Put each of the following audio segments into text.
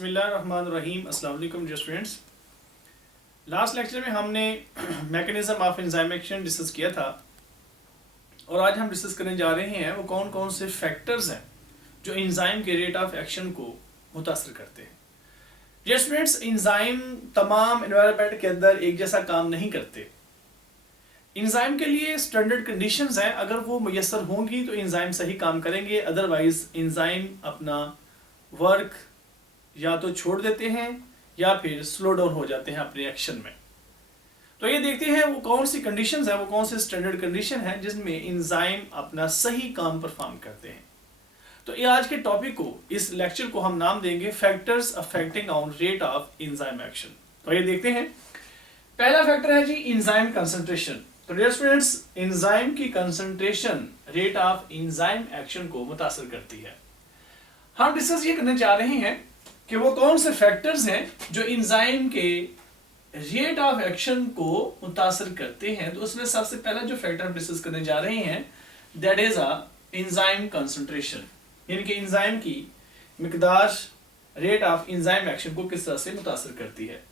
बिस्मिल्लाहिर्रहमानिर्रहीम। अस्सलाम वालेकुम डियर स्टूडेंट्स। लास्ट लेक्चर में हमने mechanism of enzyme action discuss किया था और आज हम डिस्कस करने जा रहे हैं वो कौन कौन से फैक्टर्स हैं जो एंजाइम के रेट ऑफ एक्शन को मुतासर करते हैं। डियर स्टूडेंट्स, एंजाइम तमाम एनवायरनमेंट के अंदर एक जैसा काम नहीं करते। एंजाइम के लिए स्टैंडर्ड कंडीशंस हैं, अगर वो मुयस्सर होंगी तो एंजाइम सही काम करेंगे, अदरवाइज एंजाइम अपना वर्क या तो छोड़ देते हैं या फिर स्लो डाउन हो जाते हैं अपने एक्शन में। तो ये देखते हैं वो कौन सी कंडीशंस है, वो कौन से स्टैंडर्ड कंडीशन है जिसमें एंजाइम अपना सही काम परफॉर्म करते हैं। तो ये आज के टॉपिक को, इस लेक्चर को हम नाम देंगे factors affecting on rate of enzyme action. तो ये देखते हैं, पहला फैक्टर है जी एंजाइम कंसंट्रेशन। तो डियर स्टूडेंट्स, एंजाइम की concentration rate of enzyme action को मुतासर करती है। हम डिस्कस ये करने जा रहे हैं कि वो कौन से फैक्टर्स हैं जो एंजाइम के रेट ऑफ एक्शन को मुतासर करते हैं। तो उसमें सबसे पहला जो फैक्टर हम डिस्कस करने जा रहे हैं दैट इज एंजाइम कंसंट्रेशन, यानी कि एंजाइम की मिकदार रेट ऑफ एंजाइम एक्शन को किस तरह से मुतासर करती है।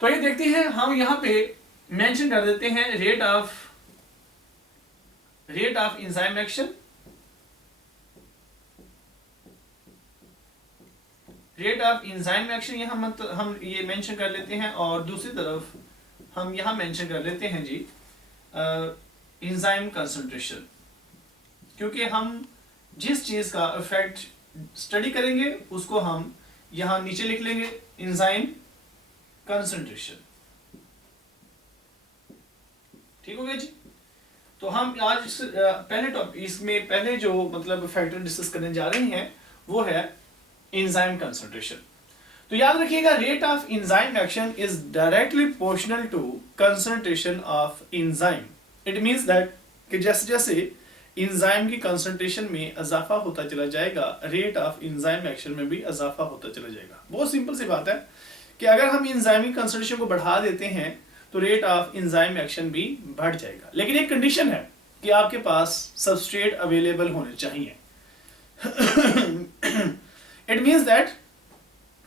तो ये देखते हैं, हम यहाँ पे मेंशन कर देते हैं rate of enzyme action, rate of enzyme action यहाँ हम ये मेंशन कर लेते हैं, और दूसरी तरफ हम यहाँ मेंशन कर लेते हैं जी एंजाइम कंसंट्रेशन, क्योंकि हम जिस चीज का इफेक्ट स्टडी करेंगे उसको हम यहाँ नीचे लिख लेंगे एंजाइम कंसंट्रेशन। ठीक हो गया जी। तो हम आज इसमें पहले जो मतलब फैक्टर डिस्कस करने जा रहे हैं वो है एंजाइम कंसंट्रेशन। तो याद रखिएगा, rate of enzyme action is directly proportional to concentration of enzyme. It means that कि जैसे जैसे एंजाइम की कंसंट्रेशन में इजाफा होता चला जाएगा, रेट ऑफ एंजाइम एक्शन में भी इजाफा होता चला जाएगा। बहुत सिंपल सी बात है कि अगर हम एंजाइम की कंसंट्रेशन को बढ़ा देते हैं तो रेट ऑफ एंजाइम एक्शन भी बढ़ जाएगा, लेकिन एक कंडीशन है कि आपके पास सबस्ट्रेट अवेलेबल होने चाहिए। इट मीन्स दैट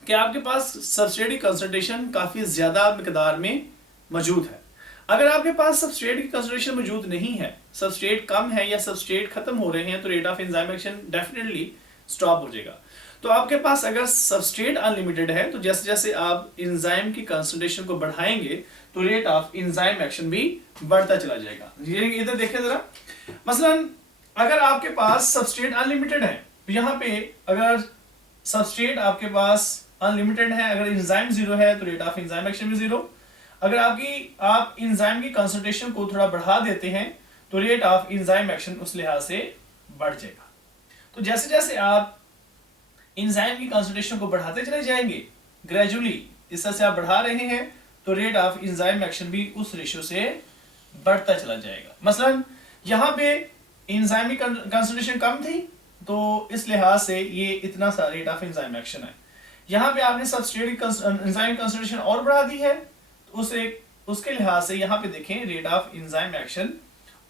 कि आपके पास सबस्ट्रेट की कंसंट्रेशन काफी ज्यादा मिकदार में मौजूद है। अगर आपके पास सबस्ट्रेट की कंसंट्रेशन मौजूद नहीं है, सबस्ट्रेट कम है या सबस्ट्रेट खत्म हो रहे हैं, तो rate of enzyme action definitely stop हो जाएगा। तो आपके पास अगर सबस्ट्रेट अनलिमिटेड है तो जैसे जैसे आप एंजाइम की कंसंट्रेशन को बढ़ाएंगे तो रेट ऑफ एंजाइम एक्शन भी बढ़ता चला जाएगा। ये इधर देखें जरा, मसलन अगर आपके पास सबस्ट्रेट अनलिमिटेड है तो यहाँ पे अगर सबस्ट्रेट आपके पास अनलिमिटेड है, अगर एंजाइम जीरो है तो रेट ऑफ एंजाइम एक्शन भी जीरो। अगर आप एंजाइम की कंसंट्रेशन को थोड़ा बढ़ा देते हैं तो रेट ऑफ एंजाइम एक्शन उस लिहाज से बढ़ जाएगा। तो जैसे जैसे आप एंजाइम की कंसंट्रेशन को बढ़ाते चले जाएंगे ग्रेजुअली, इस तरह से आप बढ़ा रहे हैं तो रेट ऑफ एंजाइम एक्शन भी उस रेशियो से बढ़ता चला जाएगा। मसलन यहाँ पे एंजाइम की कंसंट्रेशन कम थी तो इस लिहाज से ये इतना सा रेट ऑफ एंजाइम एक्शन है। यहाँ पे आपने सबस्ट्रेट की एंजाइम कंसंट्रेशन और बढ़ा दी है तो उसके लिहाज से यहाँ पे देखें रेट ऑफ एंजाइम एक्शन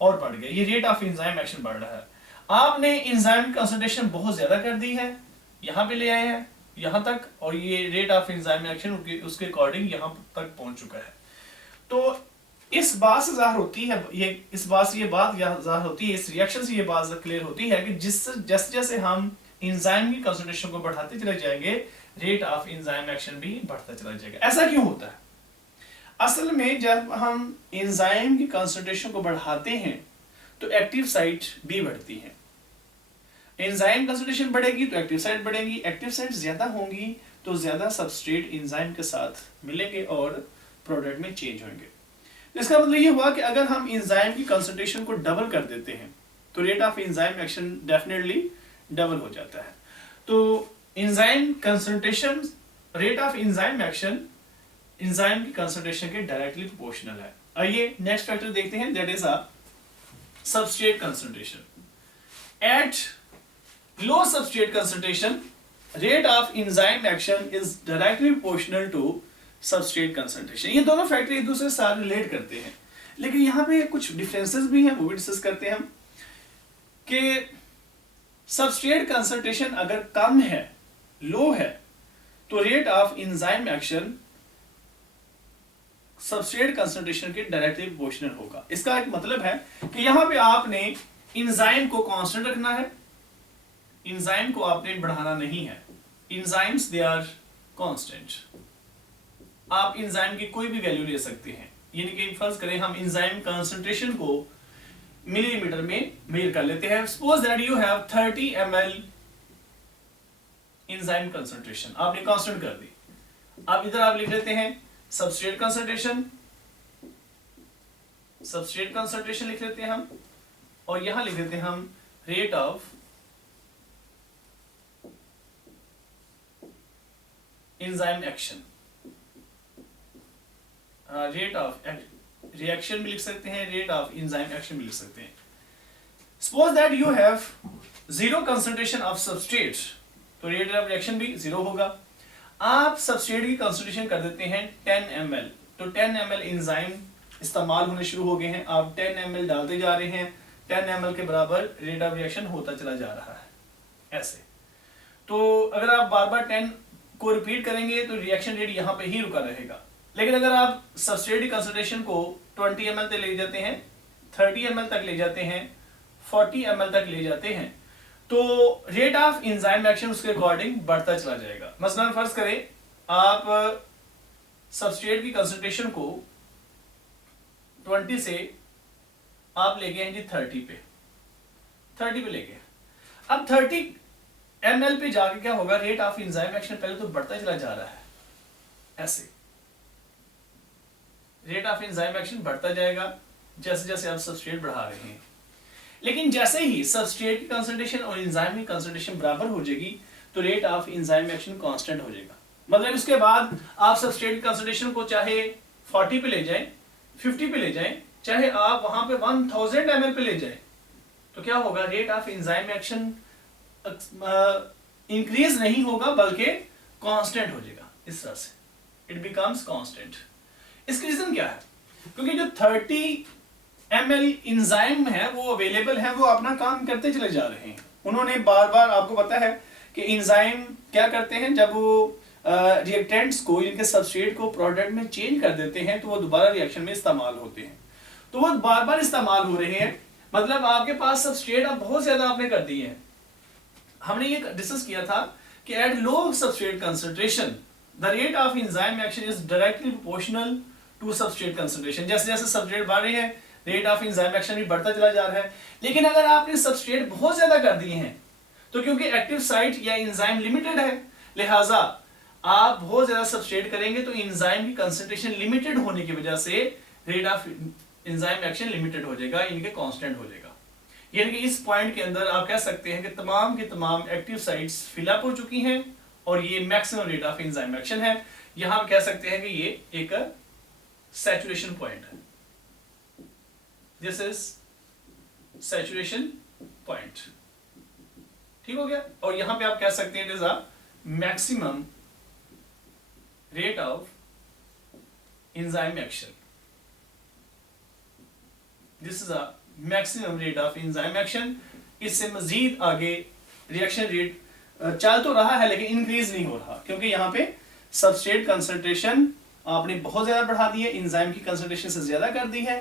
और बढ़ गया, ये रेट ऑफ एंजाइम एक्शन बढ़ रहा है। आपने एंजाइम की कंसंट्रेशन बहुत ज्यादा कर दी है, यहाँ पे ले आए हैं यहाँ तक, और ये रेट ऑफ एंजाइम एक्शन उसके अकॉर्डिंग यहाँ तक पहुंच चुका है। तो इस बात से जाहिर होती है, इस रिएक्शन से ये बात क्लियर होती है कि जैसे जैसे हम एंजाइम की कंसंट्रेशन को बढ़ाते चले जाएंगे रेट ऑफ एंजाइम एक्शन भी बढ़ता चला जाएगा। ऐसा क्यों होता है? असल में जब हम एंजाइम की कंसंट्रेशन को बढ़ाते हैं तो एक्टिव साइट भी बढ़ती है। एंजाइम कंसंट्रेशन बढ़ेगी तो एक्टिव साइट बढ़ेगी, एक्टिव साइट ज्यादा होंगी तो ज्यादा सबस्ट्रेट एंजाइम के साथ मिलेंगे और प्रोडक्ट में चेंज होंगे। इसका मतलब ये हुआ कि अगर हम एंजाइम की कंसंट्रेशन को डबल कर देते हैं तो rate of enzyme action definitely double हो जाता है। तो enzyme concentration, rate of enzyme action enzyme की कंसंट्रेशन के डायरेक्टली प्रोपोर्शनल है। आइए नेक्स्ट फैक्टर देखते हैं, that is substrate concentration. At low substrate concentration, rate of enzyme action is directly proportional to substrate concentration। ये दोनों फैक्टर एक दूसरे से साथ रिलेट करते हैं, लेकिन यहाँ पे कुछ डिफरेंसेस भी हैं, वो भी डिस्कस करते हैं हम कि सबस्ट्रेट कंसंट्रेशन अगर कम है, लो है, तो rate of enzyme action substrate concentration के डायरेक्टली प्रोपोर्शनल होगा। इसका एक मतलब है कि यहां पे आपने एंजाइम को कांस्टेंट रखना है, एंजाइम को आपने बढ़ाना नहीं है। Enzymes they are constant. आप एंजाइम की कोई भी वैल्यू ले सकते हैं, यानी कि फर्ज करें हम एंजाइम कंसंट्रेशन को मिलीमीटर में मेजर कर लेते हैं। Suppose that you have 30 ml enzyme concentration, आपने कांस्टेंट कर दी। अब इधर आप लिख लेते हैं सबस्ट्रेट कंसंट्रेशन, सबस्ट्रेट कंसंट्रेशन लिख लेते हैं हम, और यहां लिख देते हैं हम rate of enzyme action. Rate of reaction भी लिख सकते हैं, रेट ऑफ एंजाइम एक्शन भी लिख सकते हैं। Suppose that you have 0 concentration of substrate, तो रेट ऑफ रिएक्शन भी 0 होगा। आप सबस्ट्रेट की कंसंट्रेशन कर देते हैं 10 ml, तो 10 ml एंजाइम इस्तेमाल होने शुरू हो गए हैं। आप 10 ml डालते जा रहे हैं, 10 ml के बराबर रेट ऑफ रिएक्शन होता चला जा रहा है ऐसे। तो अगर आप बार बार 10 को रिपीट करेंगे तो रिएक्शन रेट यहां पे ही रुका रहेगा। लेकिन अगर आप सबस्ट्रेट की कंसंट्रेशन को 20 ml तक ले जाते हैं, 30 ml तक ले जाते हैं, 40 ml तक ले जाते हैं, तो रेट ऑफ एंजाइम एक्शन उसके अकॉर्डिंग बढ़ता चला जाएगा। मसलन फर्ज करें आप सबस्ट्रेट की कंसंट्रेशन को 20 से आप ले गए हैं जी 30 पे ले गए। अब 30 ml पे जाके क्या होगा, रेट ऑफ एंजाइम एक्शन पहले तो बढ़ता चला जा रहा है ऐसे। रेट ऑफ एंजाइम एक्शन बढ़ता जाएगा जैसे जैसे आप सबस्ट्रेट बढ़ा रहे हैं। लेकिन जैसे ही सबस्ट्रेट की कंसंट्रेशन और एंजाइम की कंसंट्रेशन बराबर हो जाएगी तो rate of enzyme action constant हो जाएगा। मतलब इसके बाद आप सबस्ट्रेट की कंसंट्रेशन को चाहे 40 पे ले जाएं, 50 पे ले जाएं, चाहे आप वहां पे 1000 ml पे ले जाएं, तो क्या होगा, rate of enzyme action increase नहीं होगा बल्कि कांस्टेंट हो जाएगा। इस तरह से इट बिकम्स कांस्टेंट। इसकी रीजन क्या है, क्योंकि जो 30 ml एंजाइम है वो अवेलेबल है, वो अपना काम करते चले जा रहे हैं। उन्होंने बार बार, आपको पता है कि एंजाइम क्या करते हैं, जब वो रिएक्टेंट्स को, इनके सबस्ट्रेट को प्रोडक्ट में चेंज कर देते हैं तो वो दोबारा रिएक्शन में इस्तेमाल होते हैं। तो वो बार बार इस्तेमाल हो रहे हैं, मतलब आपके पास सबस्ट्रेट अब बहुत ज्यादा आपने कर दिए हैं। हमने ये डिस्कस किया था कि at low substrate concentration the rate of enzyme action is directly proportional to substrate concentration. जैसे जैसे सबस्ट्रेट बढ़ रहे हैं रेट ऑफ एंजाइम एक्शन भी बढ़ता चला जा रहा है। लेकिन अगर आपने सबस्ट्रेट बहुत ज्यादा कर दिए हैं तो क्योंकि एक्टिव साइट या एंजाइम लिमिटेड है, लिहाजा आप बहुत ज्यादा सबस्ट्रेट करेंगे तो एंजाइम की कंसंट्रेशन लिमिटेड होने की वजह से rate of enzyme action limited हो जाएगा, इनके कांस्टेंट हो जाएगा। यानी कि इस पॉइंट के अंदर आप कह सकते हैं कि तमाम की तमाम एक्टिव साइट्स फिलअप हो चुकी हैं और ये maximum rate of enzyme action है। यहां हम कह सकते हैं कि ये एक सैचुरेशन पॉइंट है। दिस इज सैचुरेशन पॉइंट, ठीक हो गया। और यहां पे आप कह सकते हैं it is a maximum rate of enzyme action. This is a maximum rate of enzyme action. इससे मजीद आगे रिएक्शन रेट चल तो रहा है लेकिन इंक्रीज नहीं हो रहा, क्योंकि यहाँ पे सबस्ट्रेट कंसंट्रेशन आपने बहुत ज्यादा बढ़ा दी है, एंजाइम की कंसंट्रेशन से ज्यादा कर दी है।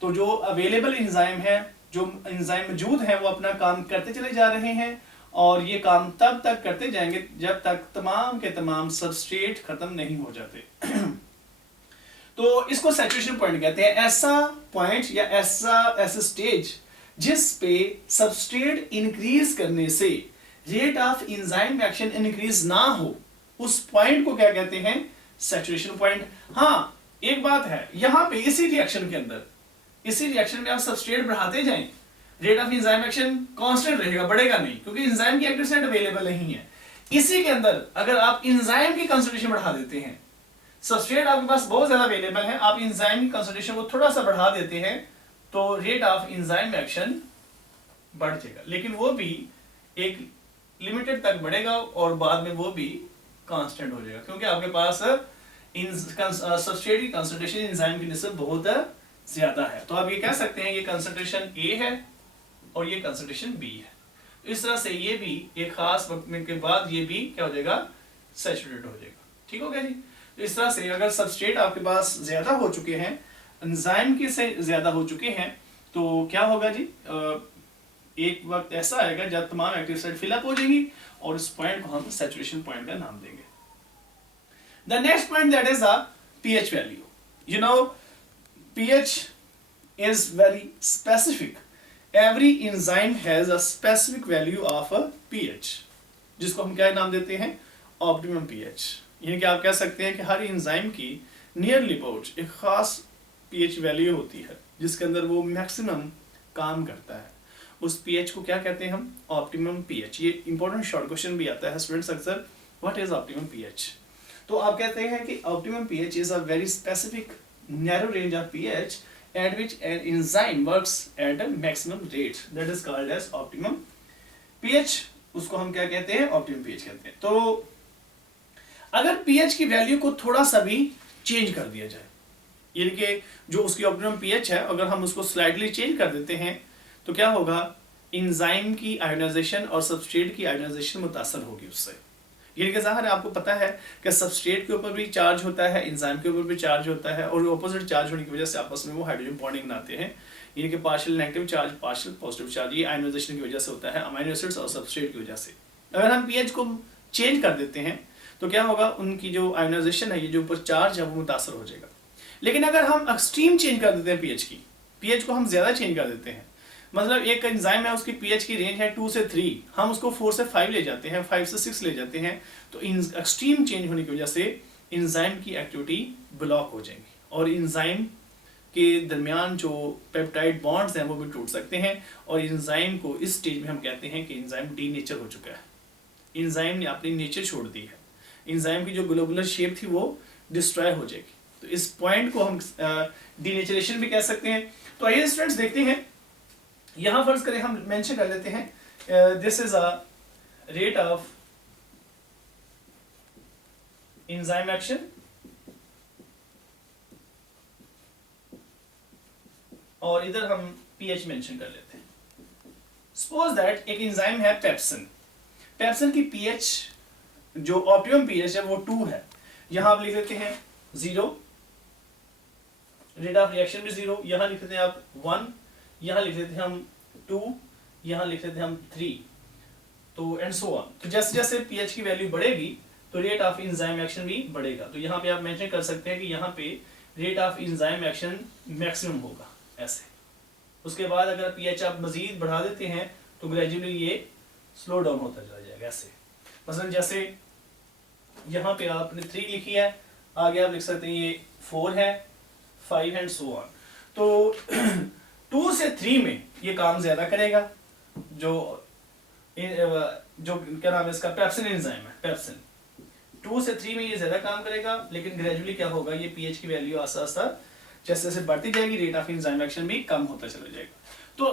तो जो अवेलेबल एंजाइम है, जो एंजाइम मौजूद है, वो अपना काम करते चले जा रहे हैं और ये काम तब तक करते जाएंगे जब तक तमाम के तमाम सबस्ट्रेट खत्म नहीं हो जाते। तो इसको सैचुरेशन पॉइंट कहते हैं, ऐसा पॉइंट या ऐसा स्टेज जिस पे सबस्ट्रेट इंक्रीज करने से rate of enzyme action increase ना हो, उस पॉइंट को क्या कहते हैं, सैचुरेशन पॉइंट। हाँ, एक बात है, यहां पे इसी रिएक्शन के अंदर, इसी रिएक्शन में आप सबस्ट्रेट बढ़ाते जाएं, rate of enzyme action constant रहेगा, बढ़ेगा नहीं, क्योंकि एंजाइम की एक्टिव साइट अवेलेबल नहीं है। इसी के अंदर अगर आप एंजाइम की कंसंट्रेशन बढ़ा देते हैं, सबस्ट्रेट आपके पास बहुत ज्यादा अवेलेबल है, आप एंजाइम की कंसंट्रेशन को थोड़ा सा बढ़ा देते हैं तो रेट ऑफ एंजाइम एक्शन बढ़ जाएगा, लेकिन वो भी एक लिमिटेड तक बढ़ेगा और बाद में वो भी कांस्टेंट हो जाएगा, क्योंकि आपके पास सबस्ट्रेट की कंसंट्रेशन एंजाइम की निस्बत बहुत ज्यादा है। तो आप ये कह सकते हैं ये कंसंट्रेशन ए है और ये कंसंट्रेशन बी है। तो इस तरह से ये भी एक खास वक्त के बाद ये भी क्या हो जाएगा, सैचुरेटेड हो जाएगा। ठीक हो गया जी। तो इस तरह से अगर सबस्ट्रेट आपके पास ज्यादा हो चुके हैं, एंजाइम के से ज्यादा हो चुके हैं, तो क्या होगा जी, एक वक्त ऐसा आएगा जब तमाम एक्टिव साइट फिलअप हो जाएंगी और इस पॉइंट को हम सैचुरेशन पॉइंट का नाम देंगे। The next point that is the pH value. You know, pH is very specific. Every enzyme has a specific value of a pH, जिसको हम क्या नाम देते हैं, ऑप्टिमम pH। यानी कि आप कह सकते हैं कि हर एंजाइम की नियरली अबाउट एक खास pH वैल्यू होती है जिसके अंदर वो मैक्सिमम काम करता है। उस pH को क्या कहते हैं हम, ऑप्टिमम pH। ये इंपॉर्टेंट शॉर्ट क्वेश्चन भी आता है स्टूडेंट्स अक्सर, व्हाट इज ऑप्टिमम pH। तो आप कहते हैं कि optimum pH is a very specific narrow range of pH at which an enzyme works at a maximum rate, that is called as optimum pH। उसको हम क्या कहते हैं, ऑप्टिमम pH कहते हैं। तो अगर pH की वैल्यू को थोड़ा सा भी चेंज कर दिया जाए, यानी कि जो उसकी ऑप्टिमम pH है अगर हम उसको स्लाइडली चेंज कर देते हैं तो क्या होगा, एंजाइम की आयोनाइजेशन और सबस्ट्रेट की आयोनाइजेशन मुतासर होगी उससे। यानी कि ज़ाहिर है आपको पता है कि सबस्ट्रेट के ऊपर भी चार्ज होता है, एंजाइम के ऊपर भी चार्ज होता है, और ऑपोजिट चार्ज होने की वजह से आपस में वो हाइड्रोजन बॉन्डिंग बनाते हैं। यानी कि partial negative charge, partial positive charge, ये आयोनाइजेशन की वजह से होता है, अमीनो एसिड्स और सबस्ट्रेट की वजह से। अगर हम pH को चेंज कर देते हैं तो क्या होगा, उनकी जो आयोनाइजेशन है, ये जो ऊपर चार्ज है वो मुतासर हो जाएगा। लेकिन अगर हम एक्सट्रीम चेंज कर देते हैं pH को हम ज़्यादा चेंज कर देते हैं, मतलब एक एंजाइम है उसकी pH की रेंज है 2 से 3, हम उसको 4 से 5 ले जाते हैं, 5 से 6 ले जाते हैं, तो एक्सट्रीम चेंज होने की वजह से एंजाइम की एक्टिविटी ब्लॉक हो जाएंगी और एंजाइम के दरमियान जो पेप्टाइड बॉन्ड्स हैं वो भी टूट सकते हैं, और एंजाइम को इस स्टेज में हम कहते हैं कि एंजाइम डीनेचर हो चुका है, एंजाइम ने अपनी नेचर छोड़ दी है, एंजाइम की जो ग्लोबुलर शेप थी वो डिस्ट्रॉय हो जाएगी। तो इस पॉइंट को हम डीनेचरेशन भी कह सकते हैं। तो आइए स्टूडेंट्स देखते हैं, यहां फर्ज करें हम मेंशन कर लेते हैं, this is a rate of enzyme action और इधर हम pH मेंशन कर लेते हैं। सपोज दैट एक एंजाइम है पेप्सिन, पेप्सिन की pH जो ऑप्टिमम pH है वो 2 है, यहां आप लिख लेते हैं 0, रेट ऑफ रिएक्शन भी 0, यहां लिख लेते हैं आप 1, यहाँ लिख लेते हैं हम 2, यहाँ लिख लेते हैं हम 3, तो एंड सो ऑन। तो जैसे जैसे pH की वैल्यू बढ़ेगी तो रेट ऑफ एंजाइम एक्शन भी बढ़ेगा। तो यहाँ पे आप मेंशन कर सकते हैं कि यहाँ पे rate of enzyme action maximum होगा ऐसे। उसके बाद अगर pH आप मजीद बढ़ा देते हैं तो ग्रेजुअली ये स्लो डाउन होता चला जाएगा ऐसे। मसलन जैसे यहाँ पे आपने 3 लिखी है, आगे आप लिख सकते हैं ये 4 है, 5 एंड सो ऑन। तो 2 से 3 में ये काम ज्यादा करेगा, जो क्या नाम है इसका, पेप्सिन एंजाइम है, पेप्सिन 2 से 3 में ये ज्यादा काम करेगा, लेकिन ग्रेजुअली क्या होगा, ये pH की वैल्यू आस्ता आस्ता जैसे जैसे बढ़ती जाएगी रेट ऑफ एंजाइम एक्शन भी कम होता चला जाएगा। तो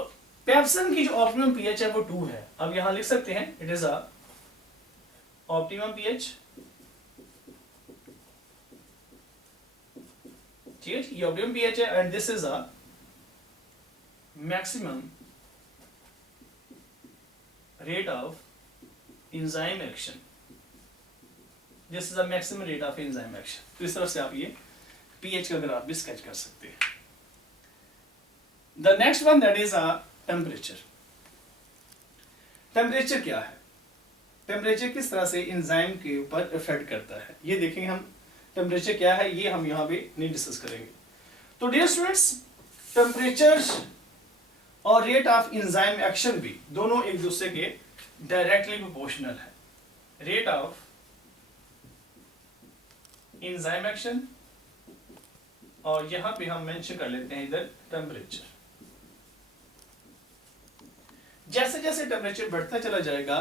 पेप्सिन की जो ऑप्टिमम pH है वो 2 है। अब यहां लिख सकते हैं it is a optimum pH, ठीक है, ये ऑप्टिमम pH है, and this is a maximum rate of enzyme action, this is the maximum rate of enzyme action। तो इस तरह से आप ये pH का ग्राफ भी स्केच कर सकते हैं। The next one that is a temperature। Temperature क्या है, टेम्परेचर किस तरह से एंजाइम के ऊपर इफेक्ट करता है, ये देखेंगे हम। टेम्परेचर क्या है ये हम यहाँ पे नहीं डिस्कस करेंगे। तो डियर स्टूडेंट्स, टेम्परेचर और रेट ऑफ एंजाइम एक्शन भी दोनों एक दूसरे के डायरेक्टली प्रोपोर्शनल है। रेट ऑफ एंजाइम एक्शन और यहां पे हम मेंशन कर लेते हैं इधर टेम्परेचर। जैसे जैसे टेम्परेचर बढ़ता चला जाएगा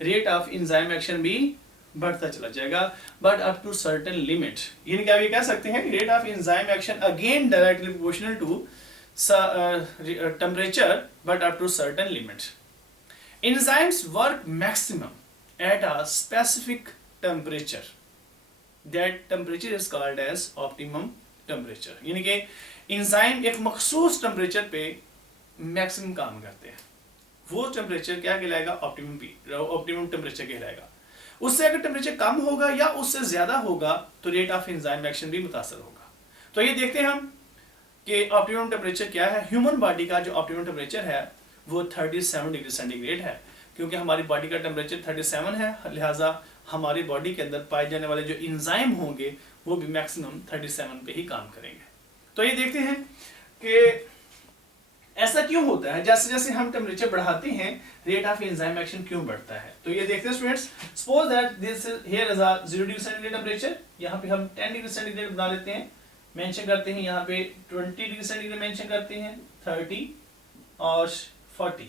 रेट ऑफ एंजाइम एक्शन भी बढ़ता चला जाएगा, but up to certain limit. यानी कि आप ये कह सकते हैं rate of enzyme action again directly proportional to temperature but up to certain limit. Enzymes work maximum at a specific temperature. That temperature is called as optimum temperature. यानी कि enzyme एक मखसूस टेम्परेचर पे मैक्सिमम काम करते हैं, वो temperature क्या कहलाएगा, ऑप्टिमम टेम्परेचर कहलाएगा। उससे अगर टेम्परेचर कम होगा या उससे ज्यादा होगा तो रेट ऑफ एंजाइम एक्शन भी मुतासर होगा। तो ये देखते हैं हम कि ऑप्टिमम टेम्परेचर क्या है। ह्यूमन बॉडी का जो ऑप्टिमम टेम्परेचर है वो 37 डिग्री सेंटीग्रेड है, क्योंकि हमारी बॉडी का टेम्परेचर 37 है, लिहाजा हमारी बॉडी के अंदर पाए जाने वाले जो एंजाइम होंगे वो भी मैक्सिमम 37 पे ही काम करेंगे। तो ये देखते हैं कि ऐसा क्यों होता है, जैसे जैसे हम टेम्परेचर बढ़ाते हैं रेट ऑफ एंजाइम एक्शन क्यों बढ़ता है। तो ये देखते हैं students, suppose that this here is a 0 degree centigrade temperature, यहाँ पे हम 10 डिग्री सेंटीग्रेड बना लेते हैं, मेंशन करते हैं, यहाँ पे 20 डिग्री सेंटीग्रेड मेंशन करते हैं, 30 और 40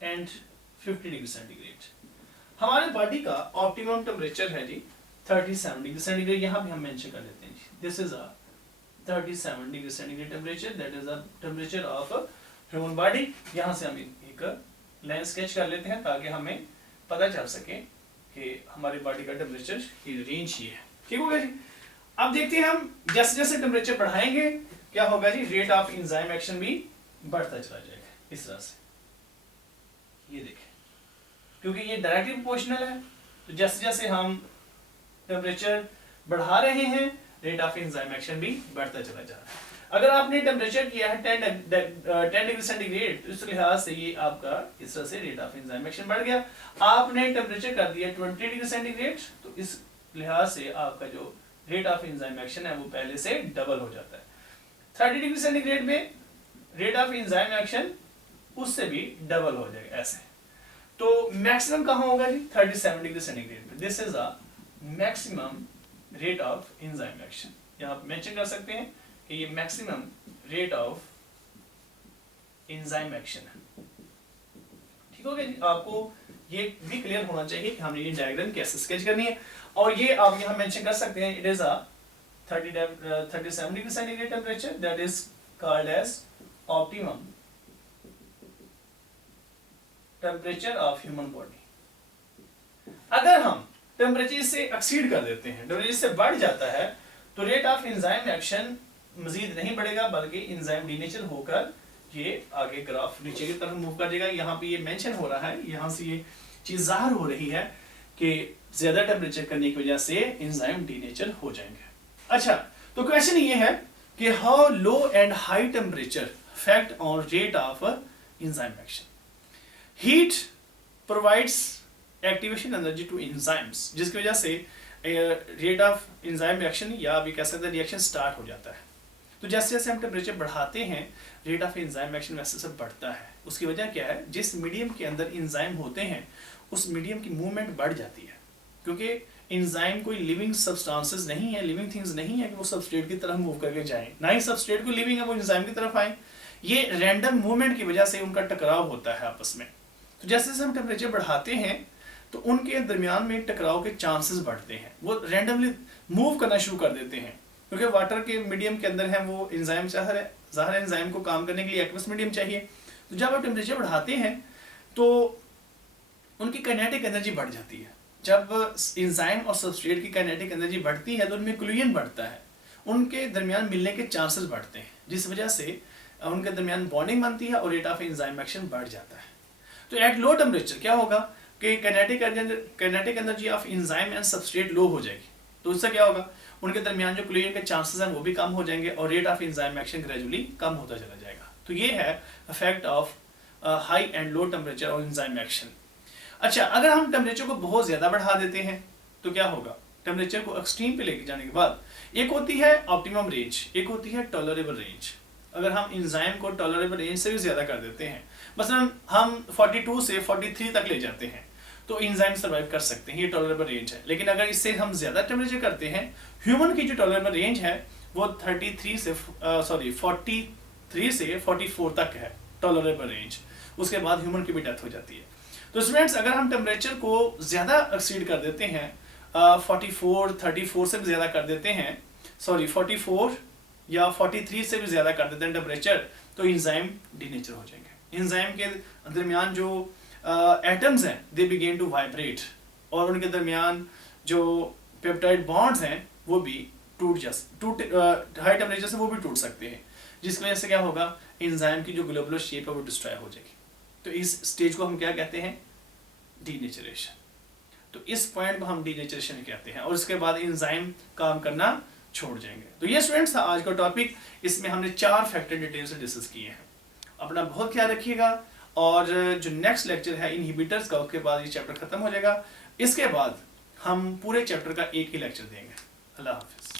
एंड 50 डिग्री सेंटीग्रेड। हमारे बॉडी का ऑप्टिमम टेम्परेचर है जी 37 डिग्री सेंटीग्रेड, यहाँ पे हम मेंशन कर लेते हैं, this is a 37 degree centigrade temperature, that is the temperature of human body. यहाँ से हम एक लाइन स्केच कर लेते हैं ताकि हमें पता चल सके कि हमारी बॉडी का टेम्परेचर की रेंज ये है। ठीक होगा जी। अब देखते हैं हम जैसे जैसे टेम्परेचर बढ़ाएंगे क्या होगा जी, रेट ऑफ एंजाइम एक्शन भी बढ़ता चला जाएगा इस तरह से। ये देखें, क्योंकि ये डायरेक्टली प्रोपोर्शनल है, तो जैसे जैसे हम टेम्परेचर बढ़ा रहे हैं रेट ऑफ एंजाइम एक्शन भी बढ़ता चला जा रहा है। अगर आपने टेम्परेचर किया है 10 डिग्री सेंटीग्रेड, तो इस लिहाज से ये आपका इस तरह से रेट ऑफ एंजाइम एक्शन बढ़ गया। आपने टेम्परेचर कर दिया 20 डिग्री सेंटीग्रेड, तो इस लिहाज से आपका जो रेट ऑफ एंजाइम एक्शन है वो पहले से डबल हो जाता है। 30 डिग्री सेंटीग्रेड में रेट ऑफ एंजाइम एक्शन उससे भी डबल हो जाएगा ऐसे। तो मैक्सिमम कहाँ होगा जी, 37 डिग्री सेंटीग्रेड में। This is a maximum rate of enzyme action. यहाँ आप मेंशन कर सकते हैं कि ये maximum rate of enzyme action है। ठीक हो गया जी। आपको ये भी क्लियर होना चाहिए कि हमने ये डायग्राम कैसे स्केच करनी है, और ये आप यहाँ मेंशन कर सकते हैं, it is a 37 degree centigrade temperature, that is called as optimum temperature of human body. अगर हम टेम्परेचर से एक्सीड कर देते हैं, टेम्परेचर से बढ़ जाता है, तो रेट ऑफ एंजाइम एक्शन मजीद नहीं बढ़ेगा, बल्कि एंजाइम डीनेचर होकर ये आगे ग्राफ नीचे की तरफ मूव कर जाएगा। यहाँ पे ये मेंशन हो रहा है, यहाँ से ये चीज जाहिर हो रही है कि ज्यादा टेम्परेचर करने की वजह से एंजाइम डीनेचर हो जाएंगे। अच्छा, तो क्वेश्चन ये है कि how low and high temperature effect on rate of enzyme action. Heat provides activation energy to enzymes, जिसकी वजह से रेट ऑफ एंजाइम रिएक्शन या अभी कह सकते हैं रिएक्शन स्टार्ट हो जाता है। तो जैसे जैसे हम टेम्परेचर बढ़ाते हैं रेट ऑफ एंजाइम रिएक्शन वैसे से बढ़ता है। उसकी वजह क्या है, जिस मीडियम के अंदर एंजाइम होते हैं उस मीडियम की मूवमेंट बढ़ जाती है, क्योंकि एंजाइम कोई लिविंग सब्सटेंसेस नहीं है, लिविंग थिंग्स नहीं है कि वो सबस्ट्रेट की तरफ मूव करके जाएं, ना ही सबस्ट्रेट को लिविंग है वो एंजाइम की तरफ आए। ये रैंडम मूवमेंट की वजह से उनका टकराव होता है आपस में। तो जैसे जैसे हम टेम्परेचर बढ़ाते हैं तो उनके दरमियान में टकराव के चांसेस बढ़ते हैं, वो रैंडमली मूव करना शुरू कर देते हैं, क्योंकि वाटर के मीडियम के अंदर है वो एंजाइम ज़ाहिर है एंजाइम को काम करने के लिए एक्वस मीडियम चाहिए। तो जब आप टेम्परेचर बढ़ाते हैं तो उनकी काइनेटिक एनर्जी बढ़ जाती है। जब एंजाइम और सबस्ट्रेट की काइनेटिक एनर्जी बढ़ती है तो उनमें कोलिजन बढ़ता है, उनके दरमियान मिलने के चांसेस बढ़ते हैं, जिस वजह से उनके दरमियान बॉन्डिंग बनती है और रेट ऑफ एंजाइम एक्शन बढ़ जाता है। तो एट लो टेम्परेचर क्या होगा कि kinetic energy of enzyme and substrate low हो जाएगी। तो उससे क्या होगा, उनके दरमियान जो कोलिजन के चांसेस हैं वो भी कम हो जाएंगे और rate of enzyme action gradually कम होता चला जाएगा। तो ये है effect of high and low temperature और एंजाइम एक्शन। अच्छा, अगर हम टेम्परेचर को बहुत ज़्यादा बढ़ा देते हैं तो क्या होगा, टेम्परेचर को एक्सट्रीम पे लेके जाने के बाद एक होती है ऑप्टिमम रेंज, एक होती है टॉलरेबल रेंज। अगर हम एंजाइम को टॉलरेबल रेंज से भी ज़्यादा कर देते हैं, मसलन हम 42 से 43 तक ले जाते हैं, तो एंजाइम सर्वाइव कर सकते हैं, ये टॉलरेबल रेंज है। लेकिन अगर इससे हम ज़्यादा टेम्परेचर करते हैं, ह्यूमन की जो टॉलरेबल रेंज है वो 43 से 44 तक है टॉलरेबल रेंज। उसके बाद ह्यूमन की भी डेथ हो जाती है। तो स्टूडेंट्स, अगर हम टेम्परेचर को ज़्यादा एक्सीड कर देते हैं, 34 से भी ज़्यादा कर देते हैं, 44 या 43 से भी ज़्यादा कर देते हैं टेम्परेचर, तो एंजाइम डीनेचर हो जाएंगे। एंजाइम के दरमियान जो एटम्स हैं दे बिगिन टू वाइब्रेट, और उनके दरमियान जो पेप्टाइड बॉन्ड्स हैं वो भी हाई टेम्परेचर से वो भी टूट सकते हैं, जिसकी वजह से क्या होगा, एंजाइम की जो ग्लोबुलर शेप है वो डिस्ट्रॉय हो जाएगी। तो इस स्टेज को हम क्या कहते हैं, डीनेचरेशन। तो इस पॉइंट को हम डीनेचुरेशन कहते हैं और उसके बाद एंजाइम काम करना छोड़ जाएंगे। तो ये स्टूडेंट्स था आज का टॉपिक। इसमें हमने 4 फैक्टर डिटेल से डिस्कस किए हैं। अपना बहुत ख्याल रखिएगा और जो नेक्स्ट लेक्चर है इनहिबिटर्स का, उसके बाद ये चैप्टर खत्म हो जाएगा। इसके बाद हम पूरे चैप्टर का एक ही लेक्चर देंगे। अल्लाह हाफिज।